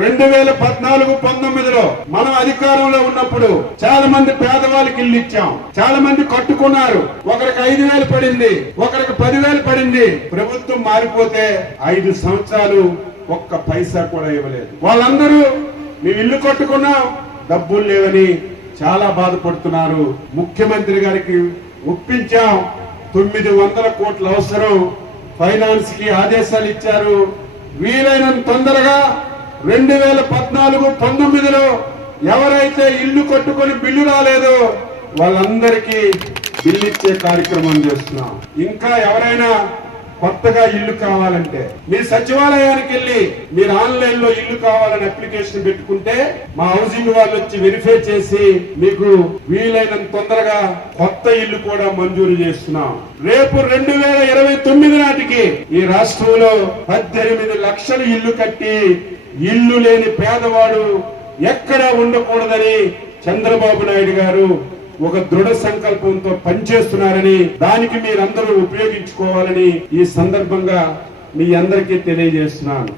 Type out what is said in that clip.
2014-19లో మనం అధికారంలో ఉన్నప్పుడు చాలా మంది పేదవాళ్ళకి ఇల్లు ఇచ్చాం. చాలా మంది కట్టుకున్నారు. ఒకరికి 5,000 పడింది, ఒకరికి 10,000 పడింది. ప్రభుత్వం మారిపోతే 5 సంవత్సరాలు ఒక్క పైసా కూడా ఇవ్వలేదు. వాళ్ళందరూ మేము ఇల్లు కట్టుకున్నాం, డబ్బులు లేవని చాలా బాధపడుతున్నారు. ముఖ్యమంత్రి గారికి ఒప్పించాం. 900 కోట్ల అవసరం, ఫైనాన్స్ కి ఆదేశాలు ఇచ్చారు. వీలైనంత తొందరగా 2014-19లో ఎవరైతే ఇల్లు కట్టుకొని బిల్లు రాలేదో వాళ్ళందరికీ బిల్లు ఇచ్చే కార్యక్రమం చేస్తున్నాం. ఇంకా ఎవరైనా కొత్తగా ఇల్లు కావాలంటే మీ సచివాలయానికి వెళ్ళి మీరు ఆన్లైన్ లో ఇల్లు కావాలని అప్లికేషన్ పెట్టుకుంటే మా హౌసింగ్ వాళ్ళు వచ్చి వెరిఫై చేసి మీకు వీలైనంత తొందరగా కొత్త ఇల్లు కూడా మంజూరు చేస్తున్నాం. రేపు 2029 నాటికి ఈ రాష్ట్రంలో 18 లక్షల ఇల్లు కట్టి ఇల్లు లేని పేదవాడు ఎక్కడా ఉండకూడదని చంద్రబాబు నాయుడు గారు ఒక దృఢ సంకల్పంతో పనిచేస్తున్నారని, దానికి మీరందరూ ఉపయోగించుకోవాలని ఈ సందర్భంగా మీ అందరికీ తెలియజేస్తున్నాను.